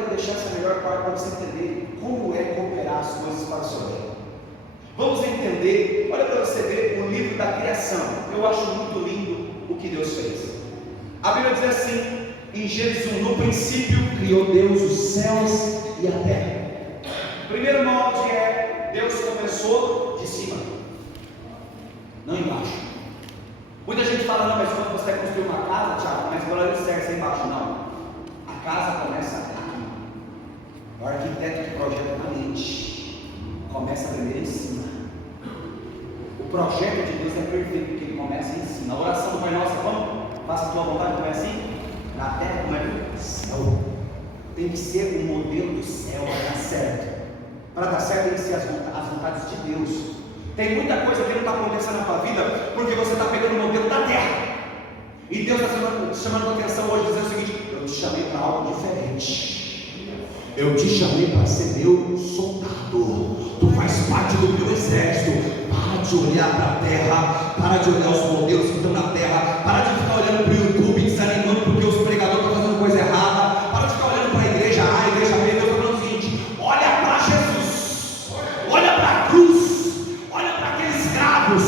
quero deixar essa melhor parte para você entender como é cooperar as coisas para o seu bem. Vamos entender, olha para você ver o livro da criação. Eu acho muito lindo o que Deus fez. A Bíblia diz assim, em Gênesis 1, no princípio criou Deus os céus e a terra. O primeiro molde é, Deus começou de cima, não embaixo. Muita gente fala, não, mas quando você vai construir uma casa, Tiago, mas agora ele certo embaixo. Não, a casa começa aqui. O arquiteto que projeta na mente começa primeiro em cima. O projeto de Deus é perfeito porque ele começa em cima. A oração do Pai Nosso é como? Faça a tua vontade, como é assim? Na terra como é no céu. Tem que ser o modelo do céu para dar certo. Para dar certo tem que ser as vontades de Deus. Tem muita coisa que não está acontecendo na tua vida porque você está pegando o modelo da terra. E Deus está chamando a atenção hoje, dizendo o seguinte: eu te chamei para algo diferente. Eu te chamei para ser meu soldado. Tu faz parte do meu exército. Para de olhar para a terra. Para de olhar os modelos que estão na terra. Para de ficar olhando para o YouTube desanimando porque os pregadores estão fazendo coisa errada. Para de ficar olhando para a igreja A, a igreja B. Deus está falando o seguinte: olha para Jesus. Olha para a cruz. Olha para aqueles escravos.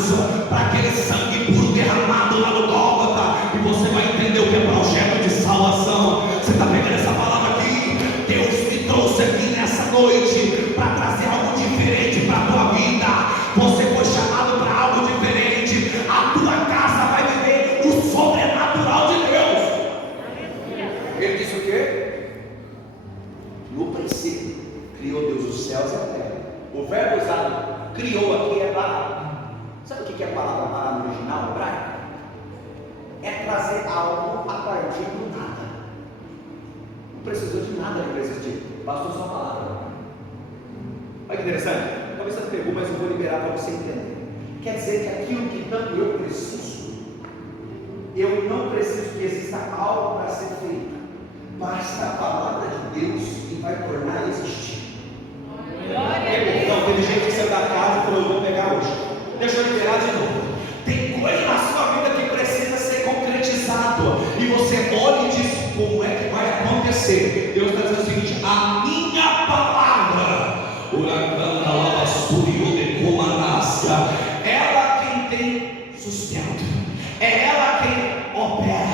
Para aquele sangue puro derramado lá no Gólgota. E você vai entender o que é projeto de salvação. Você está pegando essa palavra aqui? Deus me trouxe aqui nessa noite para trazer algo diferente para a tua vida. Você foi chamado para algo diferente. A tua casa vai viver o sobrenatural de Deus. Ele disse o quê? No princípio criou Deus os céus e a terra. O verbo usado criou aqui é parar. Sabe o que é a palavra parar no original hebraico? É trazer algo a partir do nada. Não precisou de nada para existir, bastou só a palavra. Olha que interessante. Talvez você pegou, mas eu vou liberar para você entender. Quer dizer que aquilo que tanto eu preciso, eu não preciso que exista algo para ser feito. Basta a palavra de Deus e vai tornar existir. Não, teve gente que saiu da casa e falou: eu vou pegar hoje. Deixa eu liberar de novo. Tem coisa na sua vida que precisa ser concretizado. E você olha e diz: como é que vai acontecer? Deus está dizendo o seguinte: a minha palavra, ela quem tem sustento, é ela quem opera.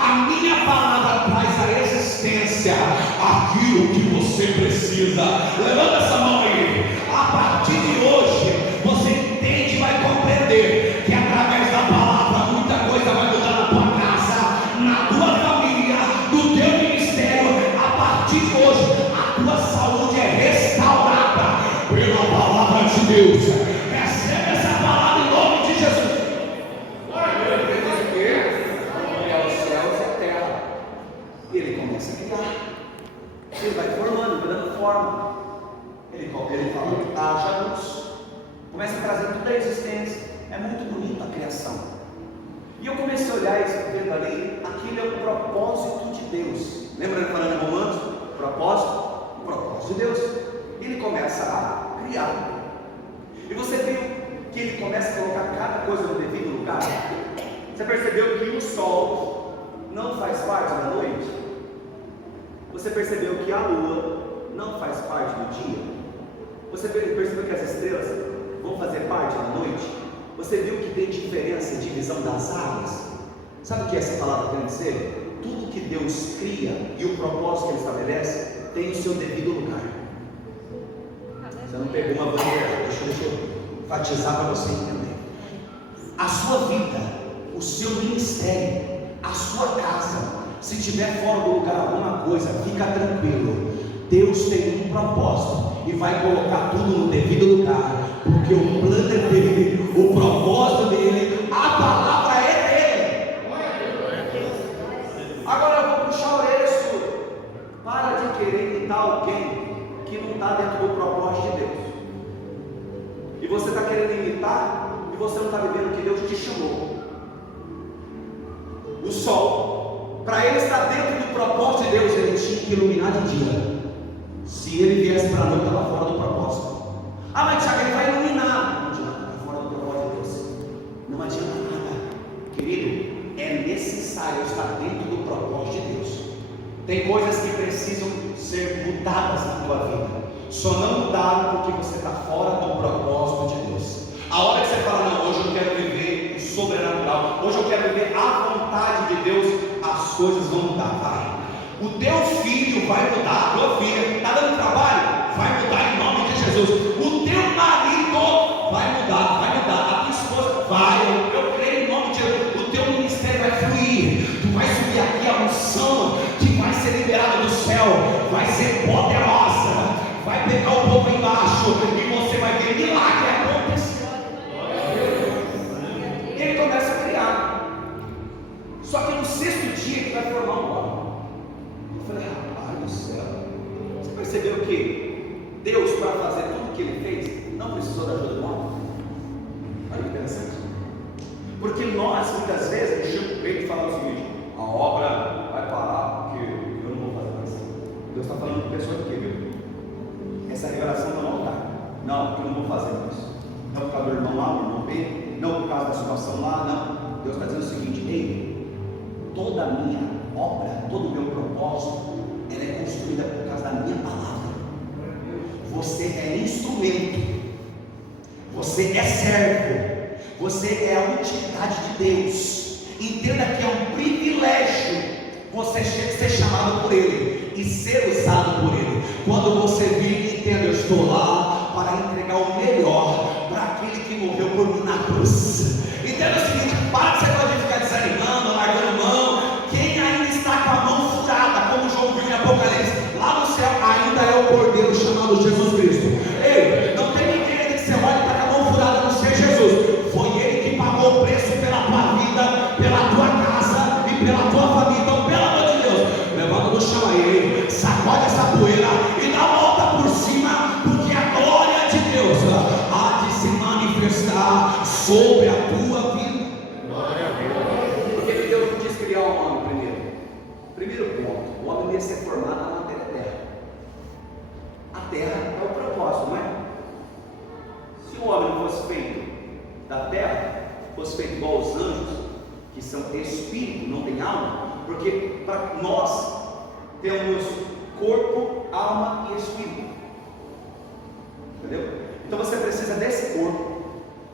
A minha palavra traz à existência aquilo que você precisa. Levanta essa mão aí. A partir de hoje você entende e vai compreender que através da palavra muita coisa vai mudar na tua casa, na tua família, no teu ministério. A partir de hoje a tua saúde é restaurada pela palavra de Deus. Recebe essa palavra em nome de Jesus. Ele começa a criar. Ele vai formando, vai dando forma. Ele fala: haja luz. Começa a trazer tudo à existência. É muito bonita a criação. E eu comecei a olhar isso, vendo ali, aquilo é o propósito de Deus. Lembra ele falando em Romanos? O propósito de Deus. Ele começa a criar. E você viu que ele começa a colocar cada coisa no devido lugar? Você percebeu que o sol não faz parte da noite? Você percebeu que a lua não faz parte do dia? Você percebeu que as estrelas vão fazer parte da noite? Você viu que tem diferença em divisão das águas? Sabe o que essa palavra quer dizer? Tudo que Deus cria e o propósito que Ele estabelece tem o seu devido lugar. Você não pegou uma bandeira? Deixa eu enfatizar para você entender. A sua vida, o seu ministério, a sua casa, se estiver fora do lugar alguma coisa, fica tranquilo. Deus tem um propósito e vai colocar tudo no devido lugar, porque o plano é dele, o propósito dele, a palavra é dele. Agora eu vou puxar a orelha sua. Para de querer imitar alguém que não está dentro do propósito de Deus. E você está querendo imitar e você não está vivendo o que Deus te chamou. O sol, para ele estar dentro do propósito de Deus, ele tinha que iluminar de dia. Se ele viesse para a noite, estava fora do propósito. Ah, mas Tiago, ele vai iluminar. Não adianta, está fora do propósito de Deus. Não adianta nada. Querido, é necessário estar dentro do propósito de Deus. Tem coisas que precisam ser mudadas na tua vida. Só não mudaram porque você está fora do propósito de Deus. A hora que você fala, não, hoje eu quero viver o sobrenatural, hoje eu quero viver a vontade de Deus, as coisas vão mudar, vai. O teu filho vai mudar, a tua filha está dando trabalho, vai mudar em nome de Jesus. O teu marido vai mudar, a tua esposa vai, eu creio em nome de Jesus. O teu ministério vai fluir, tu vai subir aqui a unção que vai ser liberada do céu, vai ser poderosa, vai pegar o povo embaixo e você vai ver milagre acontecer. Ele começa a criar, só que no sexto dia ele vai formar um homem. Eu falei, rapaz do céu, você percebeu que Deus, para fazer tudo o que ele fez, não precisou da ajuda do homem? Olha que interessante, porque nós muitas vezes deixamos o peito e falamos o seguinte: a obra vai parar porque eu não vou fazer mais. Deus está falando com pessoa aqui, viu? Essa revelação está no altar. Não, porque eu não vou fazer isso. Não por causa do irmão A, do irmão B, não por causa da situação lá, não. Deus está dizendo o seguinte: ei, toda a minha obra, todo o meu propósito, ela é construída por causa da minha palavra. Você é instrumento, você é servo, você é a utilidade de Deus. Entenda que é um privilégio você ser chamado por Ele e ser usado por Ele. Quando você vir, entenda, eu estou lá para entregar o melhor para aquele que morreu por mim na cruz. Entenda o seguinte: para que você pode ficar desanimando, largando mão. Quem ainda está com a mão furada, como João viu em Apocalipse, lá no céu ainda é o Cordeiro chamado Jesus Cristo. Ei, não tem ninguém que você olhe para com a mão furada, não ser Jesus. Foi Ele que pagou o preço pela tua vida, pela tua casa e pela tua família. Então, pelo amor de Deus, levanta do chão aí, sacode essa poeira e dá uma volta por cima, porque a glória de Deus há de se manifestar sobre a tua vida. Porque Deus não quis criar o homem primeiro. Primeiro ponto: o homem ia ser formado na matéria terra. A terra é o propósito, não é? Se o homem não fosse feito da terra, fosse feito igual aos anjos, que são espírito, não tem alma, porque para nós temos corpo, alma e espírito, entendeu? Então você precisa desse corpo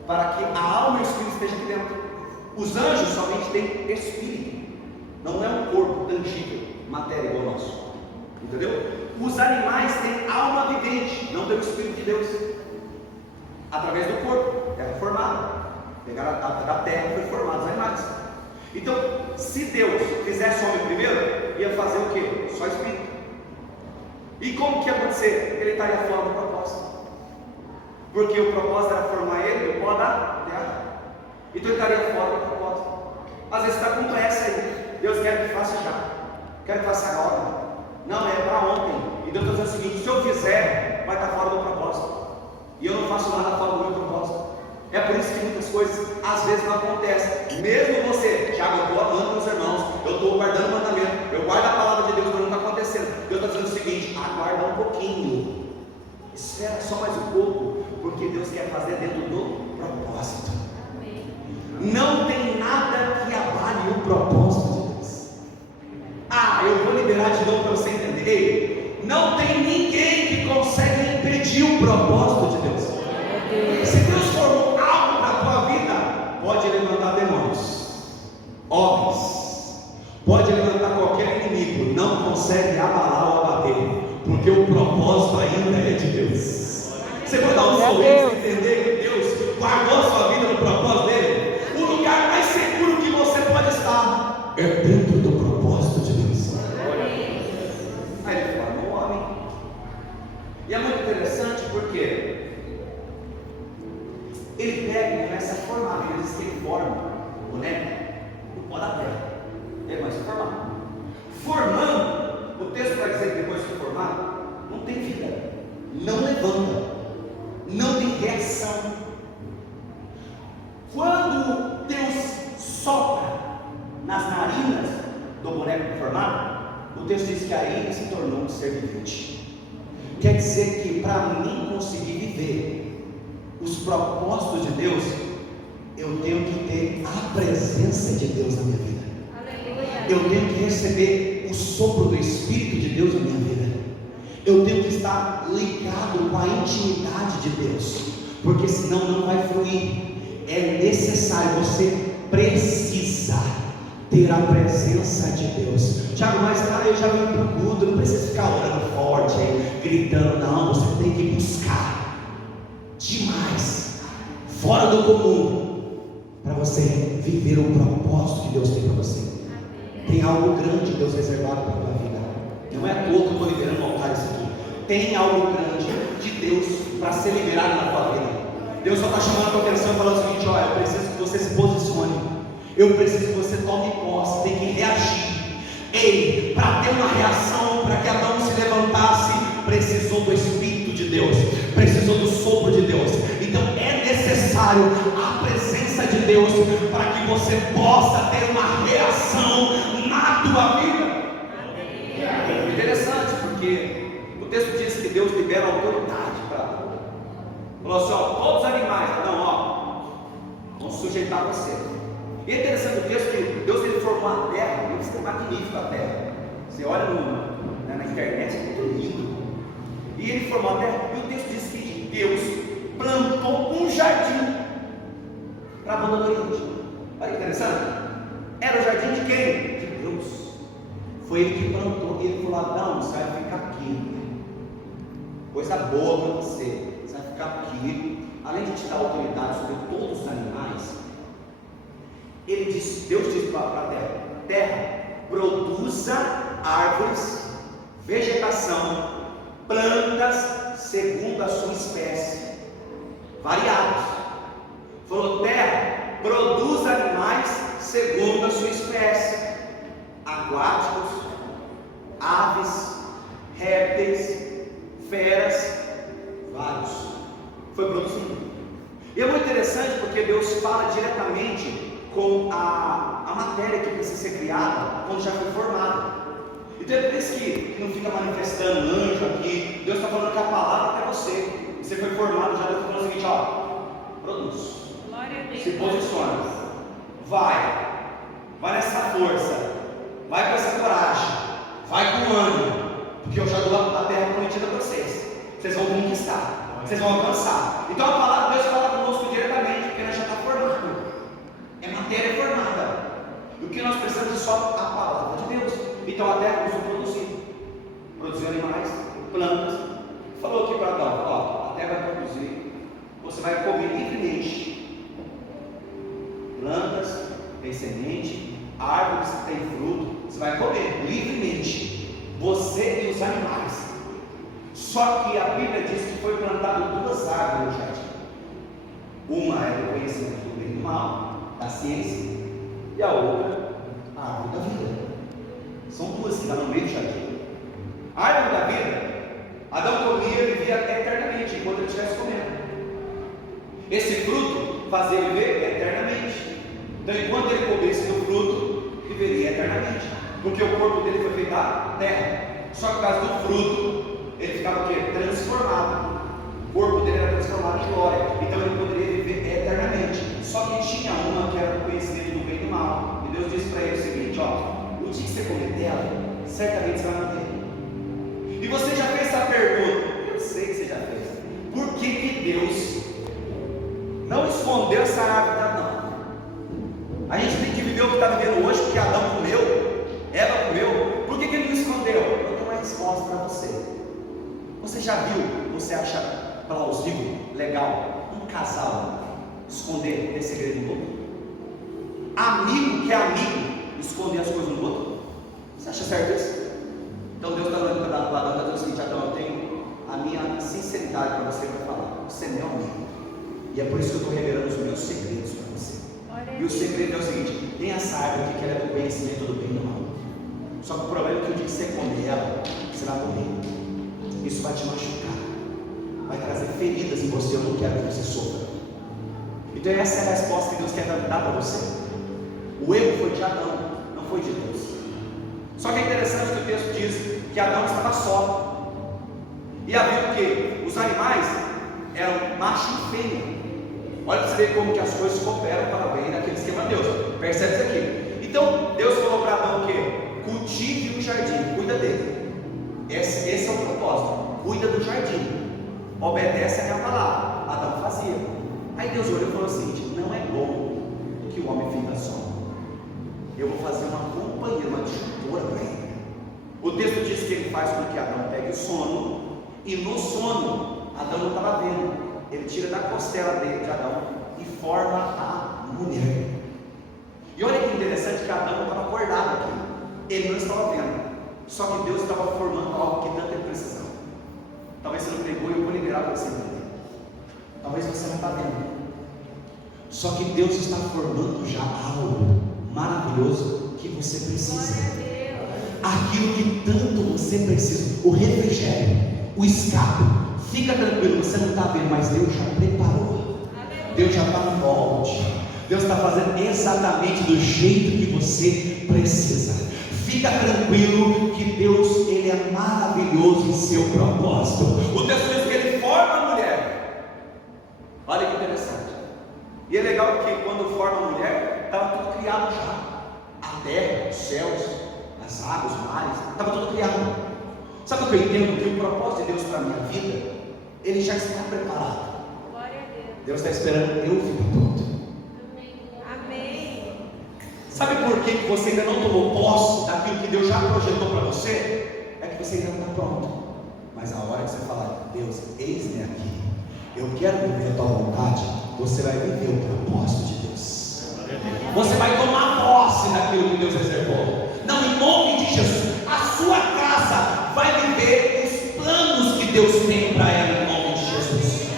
para que a alma e o espírito estejam aqui dentro. Os anjos somente têm espírito, não é um corpo tangível, matéria igual ao nosso, entendeu? Os animais têm alma vivente, não tem o espírito de Deus, através do corpo, terra formada, pegaram da terra e foi formado os animais. Então, se Deus fizesse o homem primeiro, ia fazer o quê? Só espírito. E como que ia acontecer? Ele estaria fora do propósito, porque o propósito era formar ele no pó da terra. Então ele estaria fora do propósito. Às vezes está com pressa aí, Deus quer que faça já, quer que faça agora, não, é para ontem. E Deus está dizendo o seguinte: se eu fizer, vai estar fora do propósito, e eu não faço nada fora do meu propósito. É por isso que muitas coisas às vezes não acontecem. Mesmo você, Tiago, eu estou amando meus irmãos, eu estou guardando o mandamento, eu guardo a palavra de Deus, mas não está acontecendo. Deus está dizendo o seguinte: aguarda um pouquinho, espera só mais um pouco, porque Deus quer fazer dentro do propósito. Não tem nada que abale o propósito de Deus. Eu vou liberar de novo para você entender. Ei, não tem ninguém que consegue impedir o propósito de Deus. Se Deus formou algo para a tua vida, pode levantar demônios, homens, pode levantar qualquer inimigo, não consegue abalar ou abater, porque o propósito ainda é de Deus. Você pode dar um sorriso e entender que Deus guardou a sua vida no propósito dele. O lugar mais seguro que você pode estar é dentro do propósito de Deus. Aí ele forma um homem, e é muito interessante porque ele pega e começa a formar. Ele diz que ele forma o boneco no pó da terra. Ele começa a formar. Formando, o texto vai dizer que depois de formar, não tem vida, não levanta, não tem reação. Quando Deus sopra nas narinas do boneco formado, o texto diz que aí ele se tornou um ser vivente. Quer dizer que para mim conseguir viver os propósitos de Deus, eu tenho que ter a presença de Deus na minha vida. Eu tenho que receber o sopro do Espírito de Deus na minha vida. Eu tenho que estar ligado com a intimidade de Deus, porque senão não vai fluir. É necessário, você precisa ter a presença de Deus. Tiago, mas eu já vim para o culto, não precisa ficar orando forte, gritando. Não, você tem que buscar demais, fora do comum, para você viver o propósito que Deus tem para você. Tem algo grande Deus reservado para a tua vida. Não é à toa que eu estou liberando um altar isso aqui. Tem algo grande de Deus para ser liberado na tua vida. Deus só está chamando a tua atenção e falando o seguinte: olha, eu preciso que você se posicione, eu preciso que você tome posse, tem que reagir. Ei, para ter uma reação, para que Adão se levantasse, precisou do Espírito de Deus, precisou do sopro de Deus. Então é necessário a presença de Deus para que você possa ter uma reação na tua vida. É interessante, porque o texto diz que Deus libera autoridade para. Falou assim: ó, todos os animais, não, ó, vão sujeitar você. E é interessante o texto que Deus ele formou a terra, isso é magnífico a terra. Você olha na internet, é muito lindo. E ele formou a terra, e o texto diz que Deus plantou um jardim para a banda do Oriente. Olha que interessante. Era o jardim de quem? De Deus. Foi ele que plantou, e ele falou: Adão, você vai ficar aqui. Coisa boa para você. Você vai ficar aqui. Além de te dar autoridade sobre todos os animais, Deus disse para a terra: terra, produza árvores, vegetação, plantas segundo a sua espécie, variados. Falou: terra, produz animais segundo a sua espécie, aquáticos, aves, répteis, feras, vários. Foi produzindo. E é muito interessante porque Deus fala diretamente com a matéria que precisa ser criada quando já foi formada. Então é por isso que não fica manifestando anjo aqui. Deus está falando com a palavra até você. Você foi formado, já Deus está falando o seguinte: ó, produz, se posiciona, vai nessa força, vai com essa coragem, vai com ânimo, porque eu já dou a terra prometida para vocês. Vocês vão conquistar, vocês vão alcançar. Então a palavra de Deus fala conosco diretamente, porque nós já está formado. É matéria formada. O que nós precisamos é só a palavra de Deus. Então a terra começou a produzir animais, plantas. Falou aqui para Adão: ó, a terra vai produzir, você vai comer livremente. Plantas, tem semente, árvores, tem fruto, você vai comer livremente, você e os animais. Só que a Bíblia diz que foi plantado duas árvores no jardim. Uma é do conhecimento do bem e do mal, da ciência, e a outra, a árvore da vida. São duas que estão no meio do jardim. A árvore da vida, Adão comia e vivia eternamente enquanto ele estivesse comendo. Esse fruto fazia ele viver eternamente. Então, enquanto ele comesse do fruto, viveria eternamente, porque o corpo dele foi feito da terra. Só que por causa do fruto, ele ficava o quê? Transformado. O corpo dele era transformado em glória. Então ele poderia viver eternamente. Só que tinha uma que era o conhecimento do bem e do mal. E Deus disse para ele o seguinte: ó, o dia que você comer dela, certamente você vai morrer. E você já fez essa pergunta? Eu sei que você já fez. Por que Deus não escondeu essa árvore da Adão? A gente tem que viver o que está vivendo hoje, porque Adão comeu, Eva comeu. Por que ele não escondeu? Eu tenho uma resposta para você. Você já viu, você acha plausível, legal, um casal esconder esse segredo do outro? Amigo que é amigo esconder as coisas do outro? Você acha certo isso? Então Deus está olhando para o Adão e está dizendo o seguinte: Adão, eu tenho a minha sinceridade para você para falar. Você é meu amigo, e é por isso que eu estou revelando os meus segredos para você. E o segredo é o seguinte: tem essa árvore aqui que ela é do conhecimento do bem e do mal. Só que o problema é que o dia que você comer ela, você vai morrer. Isso vai te machucar, vai trazer feridas em você. Eu não quero que você sofra. Então essa é a resposta que Deus quer dar para você. O erro foi de Adão, não foi de Deus. Só que é interessante que o texto diz que Adão estava só. E havia o quê? Os animais eram macho e fêmea. Olha para você ver como que as coisas cooperam para o bem daqueles que amam a Deus. Percebe isso aqui? Então Deus falou para Adão o quê? Cultive o jardim, cuida dele. Esse é o propósito. cuida do jardim, obedece a minha palavra. Adão fazia. Aí Deus olhou e falou assim: não é bom que o homem fica só. Eu vou fazer uma companhia, uma disjuntora para ele. O texto diz que ele faz com que Adão pegue o sono, e no sono, Adão não estava vendo, ele tira da costela dele, de Adão, e forma a mulher. E olha que interessante que Adão estava acordado aqui, ele não estava vendo, só que Deus estava formando algo que tanto ele precisava. Talvez você não pegou e eu vou liberar para você entender. Talvez você não está vendo, só que Deus está formando já algo maravilhoso que você precisa. Aquilo que tanto você precisa, o refrigério, o escape. Fica tranquilo, você não está vendo, mas Deus já preparou. Deus já está no molde. Deus está fazendo exatamente do jeito que você precisa. Fica tranquilo que Deus, Ele é maravilhoso em seu propósito. O texto diz que Ele forma a mulher. Olha que interessante. E é legal que quando forma a mulher, estava tudo criado já. A terra, os céus, as águas, os mares, estava tudo criado. Sabe o que eu entendo? Que o propósito de Deus para a minha vida, Ele já está preparado. Glória a Deus. Deus está esperando eu ficar pronto. Amém. Sabe por que você ainda não tomou posse daquilo que Deus já projetou para você? É que você ainda não está pronto. Mas a hora que você falar: Deus, eis-me aqui, eu quero viver a tua vontade, você vai viver o propósito de Deus. Você vai tomar posse daquilo que Deus reservou. Não, em nome de Jesus, a sua casa vai viver os planos que Deus tem para ela, em nome de Jesus.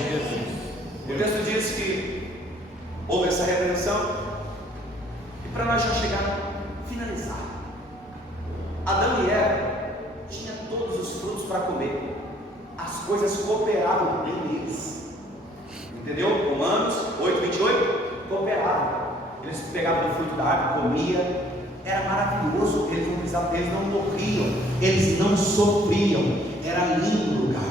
O texto diz que houve essa redenção, e para nós já chegar a finalizar, Adão e Eva tinham todos os frutos para comer, as coisas cooperavam neles, entendeu? Romanos 8:28, cooperavam. Eles pegavam o fruto da árvore, comiam, era maravilhoso, eles não precisavam, eles não morriam, eles não sofriam, era lindo o lugar,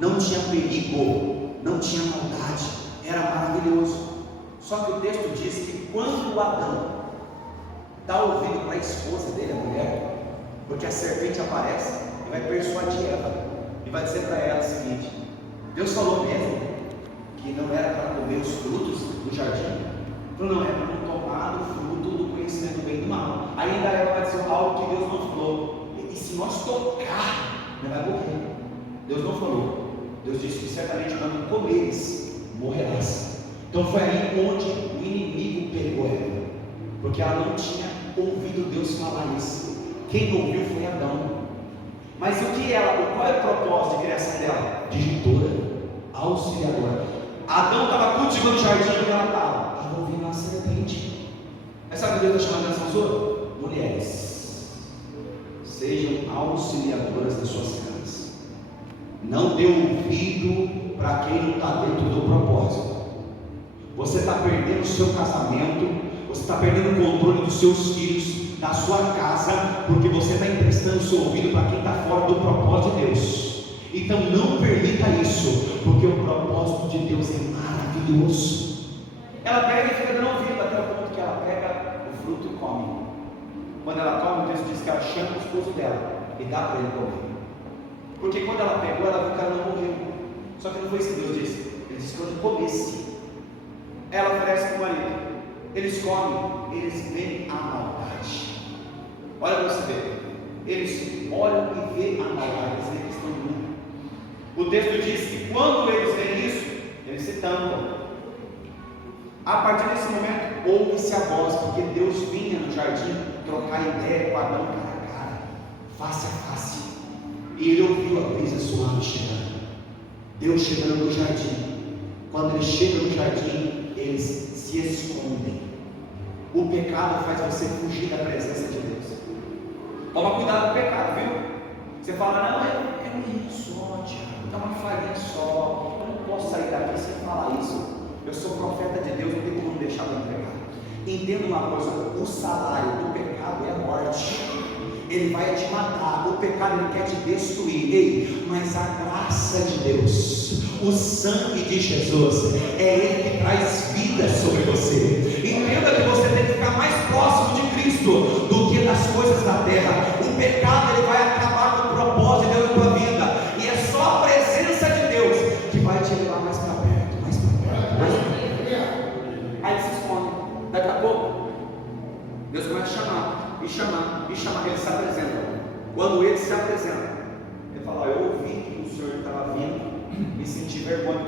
não tinha perigo, não tinha maldade, era maravilhoso. Só que o texto diz que quando o Adão dá ouvido para a esposa dele, a mulher, porque a serpente aparece e vai persuadir ela, e vai dizer para ela o seguinte: Deus falou mesmo que não era para comer os frutos do jardim? Falou: não, é para não tomar do fruto do conhecimento do bem e do mal. Ainda ela vai dizer algo que Deus não falou, e se nós tocar, não vai morrer. Deus não falou. Deus disse que certamente quando comeres, morrerás. Então foi aí onde o inimigo pegou ela, porque ela não tinha ouvido Deus falar isso. Quem ouviu foi Adão. Mas o que ela, qual é o propósito de criação dela? Disjuntora, auxiliadora. Adão estava cultivando o jardim onde ela estava ouvindo a serpente. Mas sabe o que Deus está chamando a atenção sua? Mulheres, sejam auxiliadoras das suas casas. Não dê ouvido para quem não está dentro do propósito. Você está perdendo o seu casamento, você está perdendo o controle dos seus filhos, da sua casa, porque você está emprestando o seu ouvido para quem está fora do propósito de Deus. Então não permita isso, porque o propósito de Deus é maravilhoso. Ela pega e fica dando ouvido até o ponto que ela pega o fruto e come. Quando ela come, o texto diz que ela chama o esposo dela e dá para ele comer. Porque quando ela pegou, ela viu que ela não morreu. Só que não foi isso que Deus disse. Ele disse quando comesse. Ela oferece para o marido. Eles comem, eles veem a maldade. Olha para você ver. Eles olham e veem a maldade, eles veem a questão do mundo. O texto diz que quando eles veem isso, eles se tampam. A partir desse momento, ouve-se a voz, porque Deus vinha no jardim trocar ideia com Adão cara a cara, face a face. E ele ouviu a brisa suave chegando. Deus chegando no jardim. Quando ele chega no jardim, eles se escondem. O pecado faz você fugir da presença de Deus. Toma cuidado com o pecado, viu? Você fala: não, é um erro só, Tiago, é uma falha só, eu não posso sair daqui sem falar isso. Eu sou profeta de Deus, não tem como deixar de entregar. Entenda uma coisa: o salário do pecado é a morte. Ele vai te matar, o pecado ele quer te destruir. Ei, mas a graça de Deus, o sangue de Jesus, é Ele que traz vida sobre você. Entenda que você tem que ficar mais próximo de Cristo do que das coisas da terra. O pecado ele vai acabar com o propósito de Deus na tua vida, e é só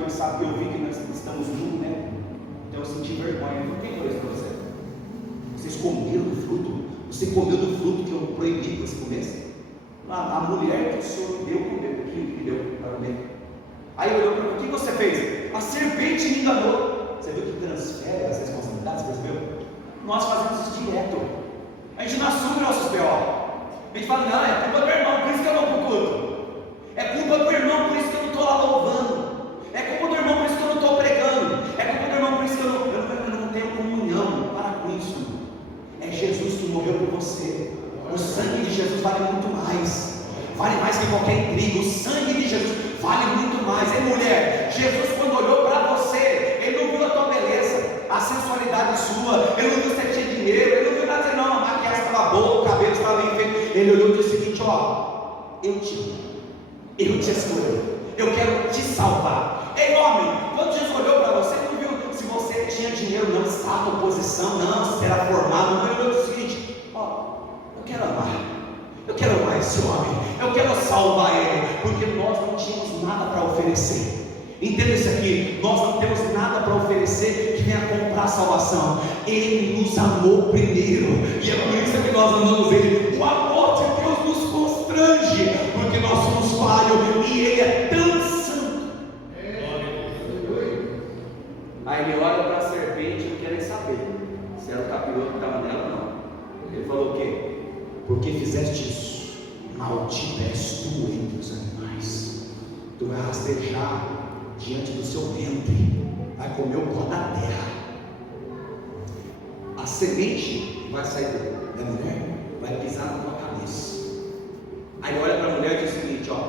ele sabe que eu vi que nós estamos juntos, né? Então eu senti vergonha. Por que foi isso para você? Vocês comeram do fruto? Você comeu do fruto que eu proibi que você comesse? A mulher que o Senhor deu comer, que deu para comer. Aí olhou para mim, o que você fez? A serpente me enganou. Você viu que transfere as responsabilidades, percebeu? Nós fazemos isso direto. A gente não assume nossos B.O. A gente fala, não, é culpa do irmão, por isso que eu não vou pro culto. É culpa do irmão, por isso que eu não estou lá louvando. É culpa do irmão, por isso que eu não estou pregando. É culpa do irmão, por isso que eu não tenho comunhão. Para com isso. É Jesus que morreu por você. O sangue de Jesus vale muito mais. Vale mais que qualquer intriga. O sangue de Jesus vale muito mais. É mulher, Jesus quando olhou para você, Ele não viu a tua beleza, a sensualidade sua, Ele não viu se você tinha dinheiro, Ele não viu nada dizer, não, a maquiagem estava boa, o cabelo estava bem feito. Ele olhou e disse o seguinte, ó, eu te amo, eu te escolhi, eu quero te salvar. Ei homem, quando Jesus olhou para você, Ele não viu se você tinha dinheiro, não, status, posição, não, se era formado, não. Ele olhou e disse o seguinte, ó, eu quero amar esse homem, eu quero salvar ele, porque nós não tínhamos nada para oferecer. Entenda isso aqui, nós não temos nada para oferecer que venha comprar a salvação. Ele nos amou primeiro, e é por isso que nós amamos Ele. O amor de Deus nos constrange, porque nós somos falhos e Ele é tão santo. Aí ele olha para a serpente e não quer nem saber se era o capiroto que estava nela ou não. Ele falou o quê? Porque fizeste isso, maldita és tu entre os animais. Tu vai rastejar diante do seu ventre, vai comer o pó da terra. A semente vai sair da mulher, vai pisar na tua cabeça. Aí olha para a mulher e diz o seguinte, ó,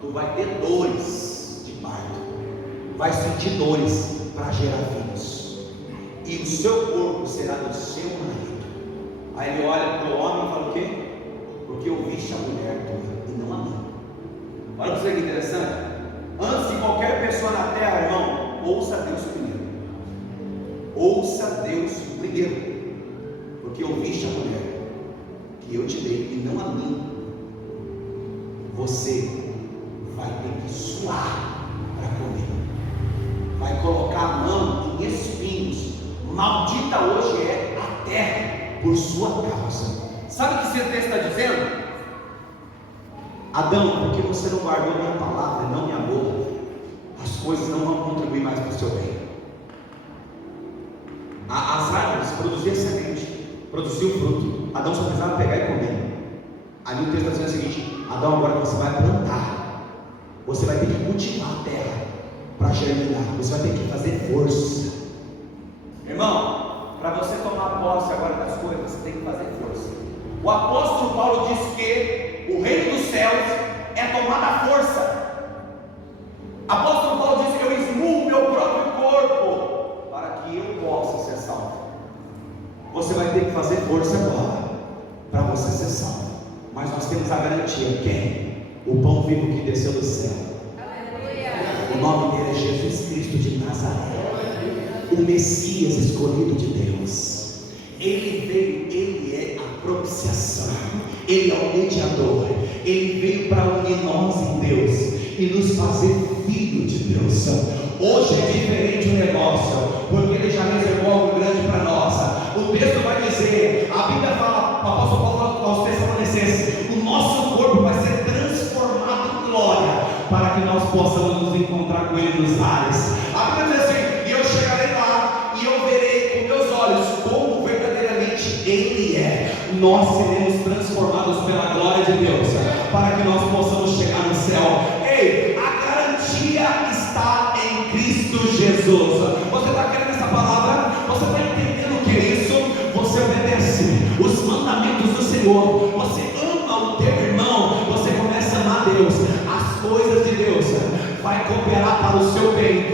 tu vai ter dores de parto, vai sentir dores para gerar filhos, e o seu corpo será do seu marido. Aí ele olha para o homem e fala o quê? Porque eu viste a mulher tua e não a mim. Olha para você que interessante. Antes de qualquer pessoa na terra, irmão, ouça Deus primeiro. Ouça Deus primeiro. Porque eu viste a mulher que eu te dei e não a mim. Você vai ter que suar para comer. Vai colocar a mão em espinhos. Maldita hoje é a terra por sua causa. Sabe o que esse texto está dizendo? Adão, porque você não guardou minha palavra e não me amou, as coisas não vão contribuir mais para o seu bem. As árvores produziam semente, produziam fruto. Adão só precisava pegar e comer. Ali o texto está dizendo o seguinte: Adão, agora você vai plantar, você vai ter que cultivar a terra para germinar, você vai ter que fazer força. Irmão, para você tomar posse agora das coisas, você tem que fazer força. O apóstolo Paulo diz que o reino dos céus é tomada à força. Apóstolo Paulo diz que eu esmurro meu próprio corpo para que eu possa ser salvo. Você vai ter que fazer força agora para você ser salvo. Mas nós temos a garantia. Quem? O pão vivo que desceu do céu. O nome dele é Jesus Cristo de Nazaré, o Messias escolhido de Deus. Ele veio, ele é a propiciação, ele é o mediador, ele veio para unir nós em Deus e nos fazer filho de Deus. Hoje é diferente o negócio, porque ele já reservou algo grande para nós. O texto vai dizer, a Bíblia fala, o apóstolo Paulo fala aos Tessalonicenses, o nosso corpo vai ser transformado em glória, para que nós possamos nos encontrar com ele nos ares. A Bíblia diz assim, e eu chegarei lá, e eu verei com meus olhos como verdadeiramente ele é. Nós seremos transformados pela glória de Deus, para que nós possamos chegar no céu. Ei, a garantia está em Cristo Jesus. Você está querendo essa palavra? Você está entendendo o que é isso? Você obedece os mandamentos do Senhor, você ama o teu irmão, você começa a amar Deus, as coisas de Deus vai cooperar para o seu bem.